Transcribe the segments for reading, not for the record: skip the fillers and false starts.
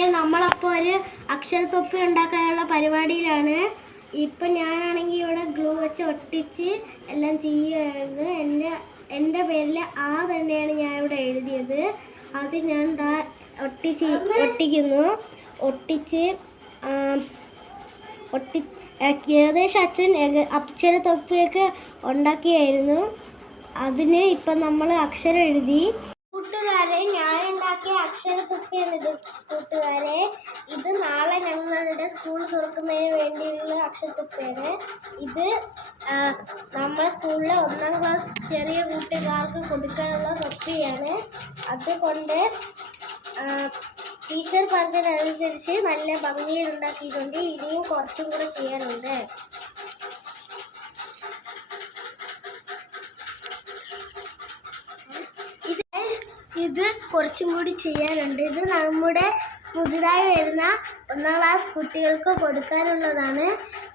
കൂട്ടുകാരെ, നമ്മളപ്പോൾ ഒരു അക്ഷരത്തൊപ്പി ഉണ്ടാക്കാനുള്ള പരിപാടിയിലാണ്. ഇപ്പം ഞാനാണെങ്കിൽ ഇവിടെ ഗ്ലൂ വെച്ച് ഒട്ടിച്ച് എല്ലാം ചെയ്യുമായിരുന്നു. എൻ്റെ പേരിൽ ആ തന്നെയാണ് ഞാൻ ഇവിടെ എഴുതിയത്. അത് ഞാൻ ഒട്ടിക്കുന്നു. ഏകദേശം അച്ഛൻ അക്ഷരത്തൊപ്പിയൊക്കെ ഉണ്ടാക്കിയായിരുന്നു. അതിന് ഇപ്പം നമ്മൾ അക്ഷരം എഴുതി. കൂട്ടുകാരെ, ഞാനുണ്ടാക്കിയ അക്ഷരത്തൊപ്പിയാണിത്. കൂട്ടുകാരെ, ഇത് നാളെ ഞങ്ങളുടെ സ്കൂൾ തുറക്കുന്നതിന് വേണ്ടിയുള്ള അക്ഷരത്തൊപ്പിയാണ്. ഇത് നമ്മുടെ സ്കൂളിലെ 1ാം ക്ലാസ് ചെറിയ കൂട്ടുകാർക്ക് കൊടുക്കാനുള്ള തൊപ്പിയാണ്. അതുകൊണ്ട് ടീച്ചർ പറഞ്ഞതനുസരിച്ച് നല്ല ഭംഗിയിൽ ഉണ്ടാക്കിയിട്ടുണ്ട്. ഇനിയും കുറച്ചും കൂടെ ചെയ്യാനുണ്ട്. ഇത് കുറച്ചും കൂടി ചെയ്യാനുണ്ട്. ഇത് നമ്മുടെ പുതുതായി വരുന്ന 1ാം ക്ലാസ് കുട്ടികൾക്ക് കൊടുക്കാനുള്ളതാണ്.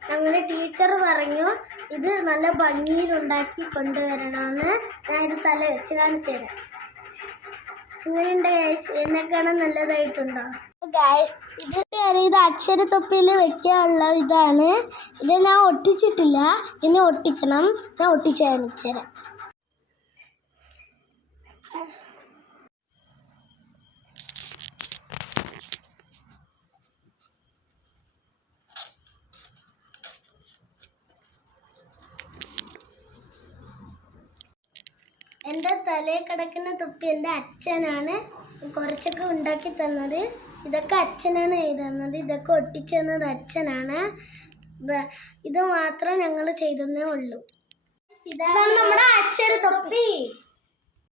ഞങ്ങളുടെ ടീച്ചർ പറഞ്ഞു ഇത് നല്ല ഭംഗിയിൽ ഉണ്ടാക്കി കൊണ്ടുവരണമെന്ന്. ഞാൻ ഇത് തല വെച്ച് കാണിച്ചു തരാം. ഇങ്ങനെയുണ്ട് ഗൈസ്, എന്നെ കാണാൻ നല്ലതായിട്ടുണ്ടോ ഗൈസ്? ഇത് അക്ഷരത്തൊപ്പിയിൽ വെക്കാനുള്ള ഇതാണ്. ഇത് ഞാൻ ഒട്ടിച്ചിട്ടില്ല, ഇനി ഒട്ടിക്കണം. ഞാൻ ഒട്ടിച്ച് കാണിച്ചു തരാം. എൻ്റെ തലയിൽ കിടക്കുന്ന തൊപ്പി എൻ്റെ അച്ഛനാണ് കുറച്ചൊക്കെ ഉണ്ടാക്കി തന്നത്. ഇതൊക്കെ അച്ഛനാണ് എഴുതുന്നത്. ഇതൊക്കെ ഒട്ടിച്ചു തന്നത് അച്ഛനാണ്. ഇത് മാത്രം ഞങ്ങൾ ചെയ്തതേ ഉള്ളൂ. ഇതാണ് നമ്മുടെ അക്ഷരത്തൊപ്പി.